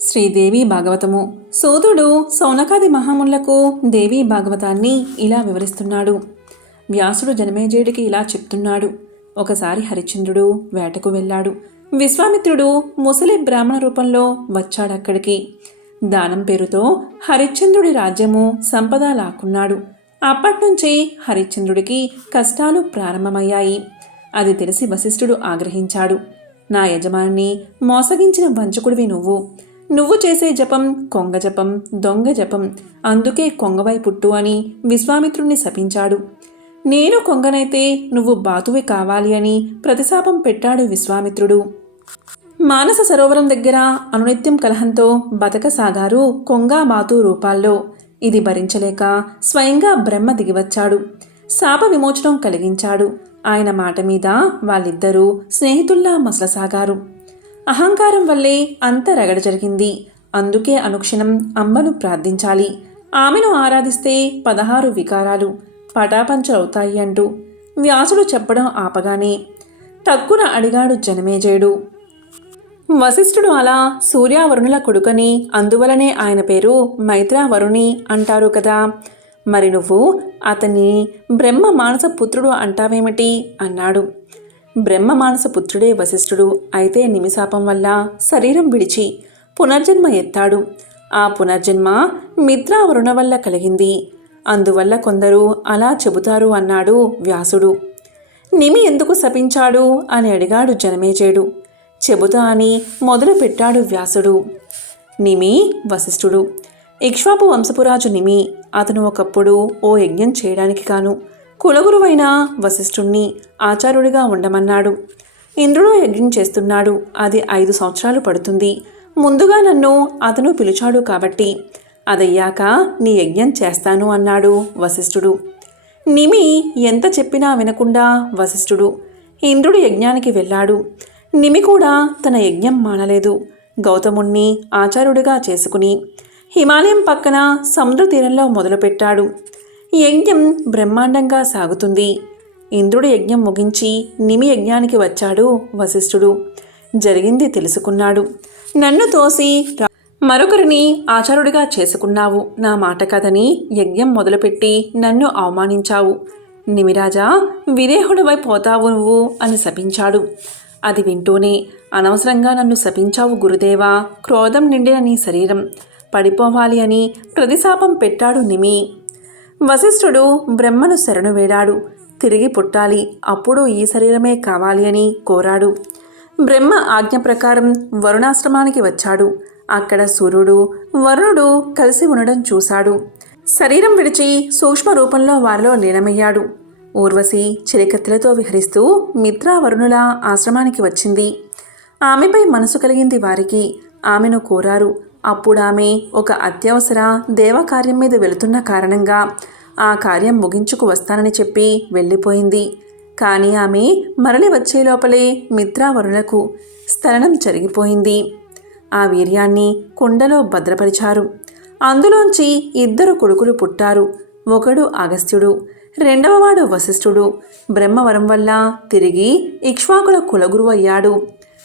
శ్రీదేవి భాగవతము. సోదుడు సౌనకాది మహాములకు దేవీ భాగవతాన్ని ఇలా వివరిస్తున్నాడు. వ్యాసుడు జనమేజయుడికి ఇలా చెప్తున్నాడు. ఒకసారి హరిశ్చంద్రుడు వేటకు వెళ్ళాడు. విశ్వామిత్రుడు ముసలి బ్రాహ్మణ రూపంలో వచ్చాడక్కడికి. దానం పేరుతో హరిశ్చంద్రుడి రాజ్యము సంపద లాక్కున్నాడు. అప్పట్నుంచి హరిశ్చంద్రుడికి కష్టాలు ప్రారంభమయ్యాయి. అది తెలిసి వశిష్ఠుడు ఆగ్రహించాడు. నా యజమాని మోసగించిన వంచకుడివి నువ్వు చేసే జపం కొంగ జపం, దొంగ జపం, అందుకే కొంగవై పుట్టు అని విశ్వామిత్రుణ్ణి శపించాడు. నేను కొంగనైతే నువ్వు బాతువి కావాలి అని ప్రతిశాపం పెట్టాడు విశ్వామిత్రుడు. మానస సరోవరం దగ్గర అనునిత్యం కలహంతో బతకసాగారు కొంగ బాతు రూపాల్లో. ఇది భరించలేక స్వయంగా బ్రహ్మ దిగివచ్చాడు. శాప విమోచనం కలిగించాడు. ఆయన మాట మీద వాళ్ళిద్దరూ స్నేహితుల్లా మసలసాగారు. అహంకారం వల్లే అంత రగడ జరిగింది. అందుకే అనుక్షణం అమ్మను ప్రార్థించాలి. ఆమెను ఆరాధిస్తే 16 వికారాలు పటాపంచలవుతాయి అంటూ వ్యాసుడు చెప్పడం ఆపగానే తక్కున అడిగాడు జనమేజయుడు. వశిష్ఠుడు అలా సూర్యావరుణుల కొడుకని, అందువలనే ఆయన పేరు మైత్రావరుణి అంటారు కదా. మరి నువ్వు అతన్ని బ్రహ్మ మానస పుత్రుడు అంటావేమిటి అన్నాడు. బ్రహ్మ మానస పుత్రుడే వశిష్ఠుడు. అయితే నిమిశాపం వల్ల శరీరం విడిచి పునర్జన్మ ఎత్తాడు. ఆ పునర్జన్మ మిత్రావరుణ వల్ల కలిగింది. అందువల్ల కొందరు అలా చెబుతారు అన్నాడు వ్యాసుడు. నిమి ఎందుకు శపించాడు అని అడిగాడు జనమేజయుడు. చెబుతా అని మొదలుపెట్టాడు వ్యాసుడు. నిమి వశిష్ఠుడు. ఇక్ష్వాకు వంశపురాజు నిమి. అతను ఒకప్పుడు ఓ యజ్ఞం చేయడానికి కాను కులగురువైన వశిష్ఠుణ్ణి ఆచార్యుడిగా ఉండమన్నాడు. ఇంద్రుడు యజ్ఞం చేస్తున్నాడు. అది 5 సంవత్సరాలు పడుతుంది. ముందుగా నన్ను అతను పిలిచాడు కాబట్టి అదయ్యాక నీ యజ్ఞం చేస్తాను అన్నాడు వశిష్ఠుడు. నిమి ఎంత చెప్పినా వినకుండా వశిష్ఠుడు ఇంద్రుడి యజ్ఞానికి వెళ్ళాడు. నిమి కూడా తన యజ్ఞం మానలేదు. గౌతముణ్ణి ఆచార్యుడిగా చేసుకుని హిమాలయం పక్కన సముద్ర తీరంలో మొదలుపెట్టాడు. యజ్ఞం బ్రహ్మాండంగా సాగుతుంది. ఇంద్రుడి యజ్ఞం ముగించి నిమి యజ్ఞానికి వచ్చాడు వశిష్ఠుడు. జరిగింది తెలుసుకున్నాడు. నన్ను తోసి మరొకరిని ఆచార్యుడిగా చేసుకున్నావు. నా మాట కదని యజ్ఞం మొదలుపెట్టి నన్ను అవమానించావు. నిమిరాజా, విదేహుడివై పోతావు నువ్వు అని శపించాడు. అది వింటూనే అనవసరంగా నన్ను శపించావు గురుదేవా, క్రోధం నిండిన నీ శరీరం పడిపోవాలి అని ప్రతిశాపం పెట్టాడు నిమి. వశిష్ఠుడు బ్రహ్మను శరణు వేడాడు. తిరిగి పుట్టాలి, అప్పుడు ఈ శరీరమే కావాలి అని కోరాడు. బ్రహ్మ ఆజ్ఞ ప్రకారం వరుణాశ్రమానికి వచ్చాడు. అక్కడ సూర్యుడు వరుణుడు కలిసి ఉండడం చూశాడు. శరీరం విడిచి సూక్ష్మ రూపంలో వారిలో లీనమయ్యాడు. ఊర్వశి చిలికత్తెలతో విహరిస్తూ మిత్రావరుణుల ఆశ్రమానికి వచ్చింది. ఆమెపై మనసు కలిగింది వారికి. ఆమెను కోరారు. అప్పుడామె ఒక అత్యవసర దేవకార్యం మీద వెళుతున్న కారణంగా ఆ కార్యం ముగించుకు వస్తానని చెప్పి వెళ్ళిపోయింది. కానీ ఆమె మరలి వచ్చే లోపలే మిత్రావరులకు స్థలనం జరిగిపోయింది. ఆ వీర్యాన్ని కుండలో భద్రపరిచారు. అందులోంచి 2 కొడుకులు పుట్టారు. ఒకడు అగస్త్యుడు, రెండవవాడు వశిష్ఠుడు. బ్రహ్మవరం వల్ల తిరిగి ఇక్ష్వాకుల కులగురు అయ్యాడు.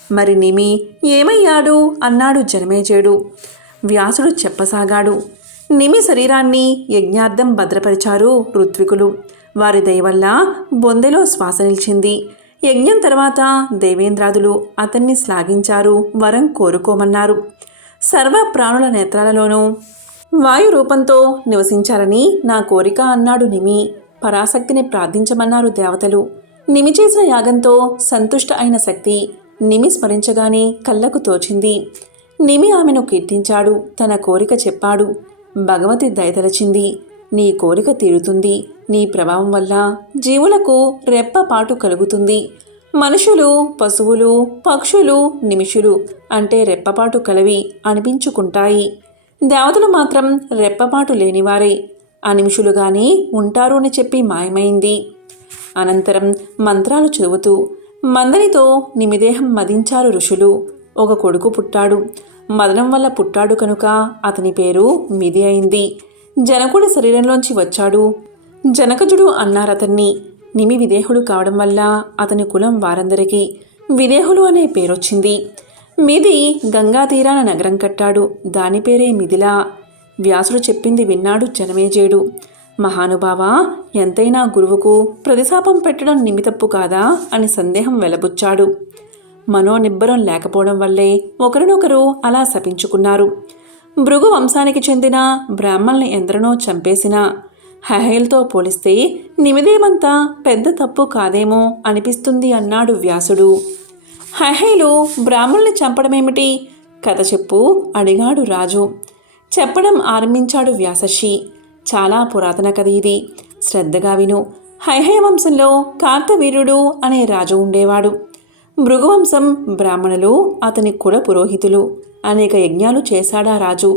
మరి నిమి ఏమయ్యాడు అన్నాడు జనమేజయుడు. వ్యాసుడు చెప్పసాగాడు. నిమి శరీరాన్ని యజ్ఞార్థం భద్రపరిచారు ఋత్వికులు. వారి దయవల్ల బొందెలో శ్వాస నిలిచింది. యజ్ఞం తర్వాత దేవేంద్రాదులు అతన్ని శ్లాఘించారు, వరం కోరుకోమన్నారు. సర్వ ప్రాణుల నేత్రాలలోనూ వాయు రూపంతో నివసించాలని నా కోరిక అన్నాడు నిమి. పరాశక్తిని ప్రార్థించమన్నారు దేవతలు. నిమి చేసిన యాగంతో సంతుష్ట అయిన శక్తి నిమి స్మరించగానే కళ్ళకు తోచింది. నిమి ఆమెను కీర్తించాడు. తన కోరిక చెప్పాడు. భగవతి దయతలచింది. నీ కోరిక తీరుతుంది. నీ ప్రభావం వల్ల జీవులకు రెప్పపాటు కలుగుతుంది. మనుషులు, పశువులు, పక్షులు నిమిషులు అంటే రెప్పపాటు కలవి అనిపించుకుంటాయి. దేవతలు మాత్రం రెప్పపాటు లేనివారే అనిమిషులుగానే ఉంటారు అని చెప్పి మాయమైంది. అనంతరం మంత్రాలు చదువుతూ మందనితో నిమిదేహం మదించారు ఋషులు. ఒక కొడుకు పుట్టాడు. మదనం వల్ల పుట్టాడు కనుక అతని పేరు మిది అయింది. జనకుడి శరీరంలోంచి వచ్చాడు. జనకజుడు అన్నారతన్ని. నిమి విదేహుడు కావడం వల్ల అతని కులం వారందరికీ విదేహులు అనే పేరొచ్చింది. మిది గంగా తీరాన నగరం కట్టాడు. దాని పేరే మిథిలా. వ్యాసుడు చెప్పింది విన్నాడు జనమేజయుడు. మహానుభావా, ఎంతైనా గురువుకు ప్రతిశాపం పెట్టడం నిమితప్పు కాదా అని సందేహం వెలబుచ్చాడు. మనోనిబ్బరం లేకపోవడం వల్లే ఒకరినొకరు అలా శపించుకున్నారు. భృగు వంశానికి చెందిన బ్రాహ్మణ్ణి ఎందరినో చంపేసినా హైహైలతో పోలిస్తే నిమిదేమంతా పెద్ద తప్పు కాదేమో అనిపిస్తుంది అన్నాడు వ్యాసుడు. హైహైలు బ్రాహ్మణ్ణి చంపడమేమిటి? కథ చెప్పు అడిగాడు రాజు. చెప్పడం ఆరంభించాడు వ్యాసర్షి. చాలా పురాతన కథ ఇది, శ్రద్ధగా విను. హైహయ వంశంలో కార్తవీర్యుడు అనే రాజు ఉండేవాడు. భృగువంశం బ్రాహ్మణులు, అతని కుల పురోహితులు. అనేక యజ్ఞాలు చేశాడా రాజు.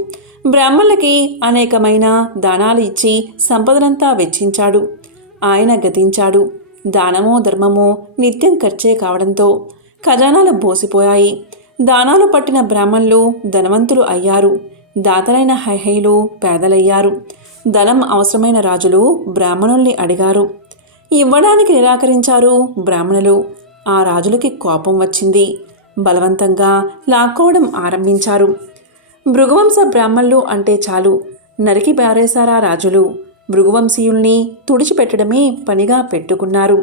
బ్రాహ్మణులకి అనేకమైన దానాలు ఇచ్చి సంపదనంతా వెచ్చించాడు. ఆయన గతించాడు. దానమో ధర్మమో నిత్యం ఖర్చే కావడంతో ఖజానాలు బోసిపోయాయి. దానాలు పట్టిన బ్రాహ్మణులు ధనవంతులు అయ్యారు. దాతలైన హైహైలు పేదలయ్యారు. ధనం అవసరమైన రాజులు బ్రాహ్మణుల్ని అడిగారు. ఇవ్వడానికి నిరాకరించారు బ్రాహ్మణులు. ఆ రాజులకి కోపం వచ్చింది. బలవంతంగా లాక్కోవడం ఆరంభించారు. భృగువంశ బ్రాహ్మణులు అంటే చాలు నరికి పారేశారా రాజులు. భృగువంశీయుల్ని తుడిచిపెట్టడమే పనిగా పెట్టుకున్నారు.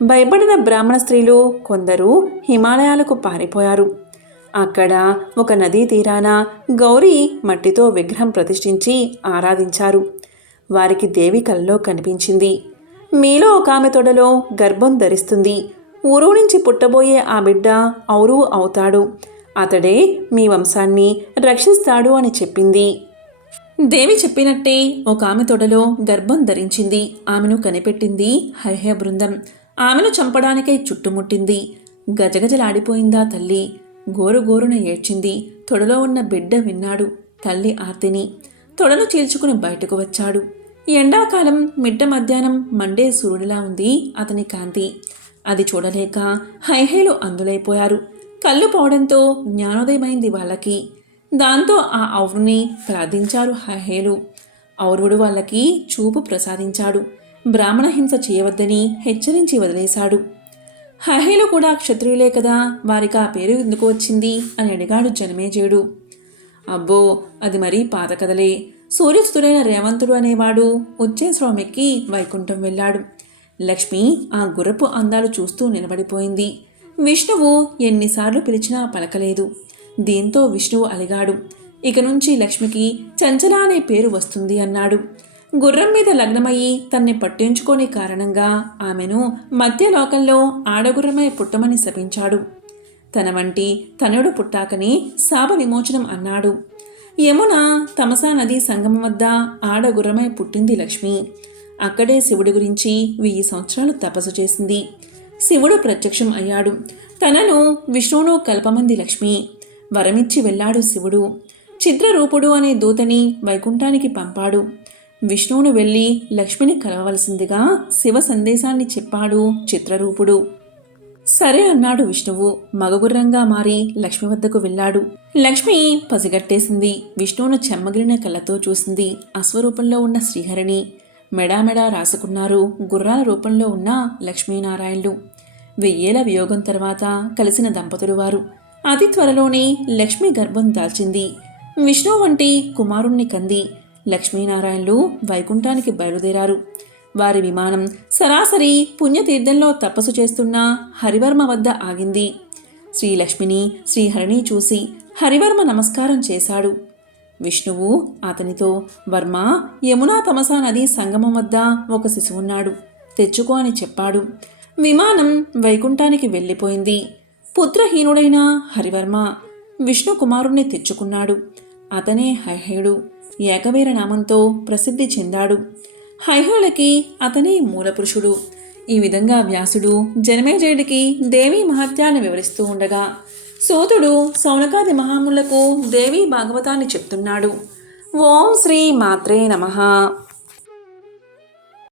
భయపడిన బ్రాహ్మణ స్త్రీలు కొందరు హిమాలయాలకు పారిపోయారు. అక్కడ ఒక నదీ తీరాన గౌరీ మట్టితో విగ్రహం ప్రతిష్ఠించి ఆరాధించారు. వారికి దేవి కలలో కనిపించింది. మీలో ఒక ఆమె తొడలో గర్భం ధరిస్తుంది. ఊరు నుంచి పుట్టబోయే ఆ బిడ్డ ఔరు అవుతాడు. అతడే మీ వంశాన్ని రక్షిస్తాడు అని చెప్పింది. దేవి చెప్పినట్టే ఒక ఆమె తొడలో గర్భం ధరించింది. ఆమెను కనిపెట్టింది హైహయ బృందం. ఆమెను చంపడానికై చుట్టుముట్టింది. గజగజలాడిపోయిందా తల్లి. గోరుగోరున ఏడ్చింది. తొడలో ఉన్న బిడ్డ విన్నాడు తల్లి ఆర్తిని. తొడను చీల్చుకుని బయటకు వచ్చాడు. ఎండాకాలం మిట్ట మధ్యాహ్నం మండే సూర్యుడిలా ఉంది అతని కాంతి. అది చూడలేక హైహైలు అందులైపోయారు. కళ్ళు పోవడంతో జ్ఞానోదయమైంది వాళ్ళకి. దాంతో ఆ ఔరుని ప్రార్థించారు హైహైలు. ఔరుడు వాళ్ళకి చూపు ప్రసాదించాడు. బ్రాహ్మణ హింస చేయవద్దని హెచ్చరించి వదిలేశాడు. హైహైలు కూడా క్షత్రియులే కదా, వారికి ఆ పేరు ఎందుకు వచ్చింది అని అడిగాడు జనమేజయుడు. అబ్బో, అది మరీ పాత కథలే. సూర్యస్తుడైన రేవంతుడు అనేవాడు ఉచ్చేశ్రవమెక్కి వైకుంఠం వెళ్ళాడు. లక్ష్మి ఆ గుర్రపు అందాలు చూస్తూ నిలబడిపోయింది. విష్ణువు ఎన్నిసార్లు పిలిచినా పలకలేదు. దీంతో విష్ణువు అలిగాడు. ఇక నుంచి లక్ష్మికి చంచల అనే పేరు వస్తుంది అన్నాడు. గుర్రం మీద లగ్నమయ్యి తన్ని పట్టించుకోని కారణంగా ఆమెను మధ్యలోకంలో ఆడగుర్రమై పుట్టమని శపించాడు. తన వంటి తనుడు పుట్టాకని శాప విమోచనం అన్నాడు. యమున తమసా నది సంగమం వద్ద ఆడగుర్రమై పుట్టింది లక్ష్మి. అక్కడే శివుడి గురించి 1000 సంవత్సరాలు తపస్సు చేసింది. శివుడు ప్రత్యక్షం అయ్యాడు. తనను విష్ణువును కల్పమంది లక్ష్మి. వరమిచ్చి వెళ్ళాడు శివుడు. చిత్రరూపుడు అనే దూతని వైకుంఠానికి పంపాడు. విష్ణువును వెళ్ళి లక్ష్మిని కలవవలసిందిగా శివ సందేశాన్ని చెప్పాడు చిత్రరూపుడు. సరే అన్నాడు విష్ణువు. మగగుర్రంగా మారి లక్ష్మి వద్దకు వెళ్ళాడు. లక్ష్మి పసిగట్టేసింది. విష్ణువును చెమ్మగిలిన కళ్ళతో చూసింది. అశ్వరూపంలో ఉన్న శ్రీహరిని మెడామెడా రాసుకున్నారు గుర్రాల రూపంలో ఉన్న లక్ష్మీనారాయణులు. 1000 ఏళ్ల వియోగం తర్వాత కలిసిన దంపతులు వారు. అతి త్వరలోనే లక్ష్మి గర్భం దాల్చింది. విష్ణువు వంటి కుమారుణ్ణి కంది. లక్ష్మీనారాయణులు వైకుంఠానికి బయలుదేరారు. వారి విమానం సరాసరి పుణ్యతీర్థంలో తపస్సు చేస్తున్న హరివర్మ వద్ద ఆగింది. శ్రీలక్ష్మిని శ్రీహరిని చూసి హరివర్మ నమస్కారం చేశాడు. విష్ణువు అతనితో, వర్మ, యమునా తమసా నది సంగమం వద్ద ఒక శిశువున్నాడు, తెచ్చుకో అని చెప్పాడు. విమానం వైకుంఠానికి వెళ్ళిపోయింది. పుత్రహీనుడైన హరివర్మ విష్ణు కుమారుణ్ణి తెచ్చుకున్నాడు. అతనే హైహయుడు. ఏకవీర నామంతో ప్రసిద్ధి చెందాడు. హైహయులకి అతనే మూలపురుషుడు. ఈ విధంగా వ్యాసుడు జనమేజయుడికి దేవీ మహత్యాన్ని వివరిస్తూ ఉండగా సూతుడు సౌనకాది మహాములకు దేవీ భాగవతాన్ని చెప్తున్నాడు. ఓం శ్రీ మాత్రే నమః.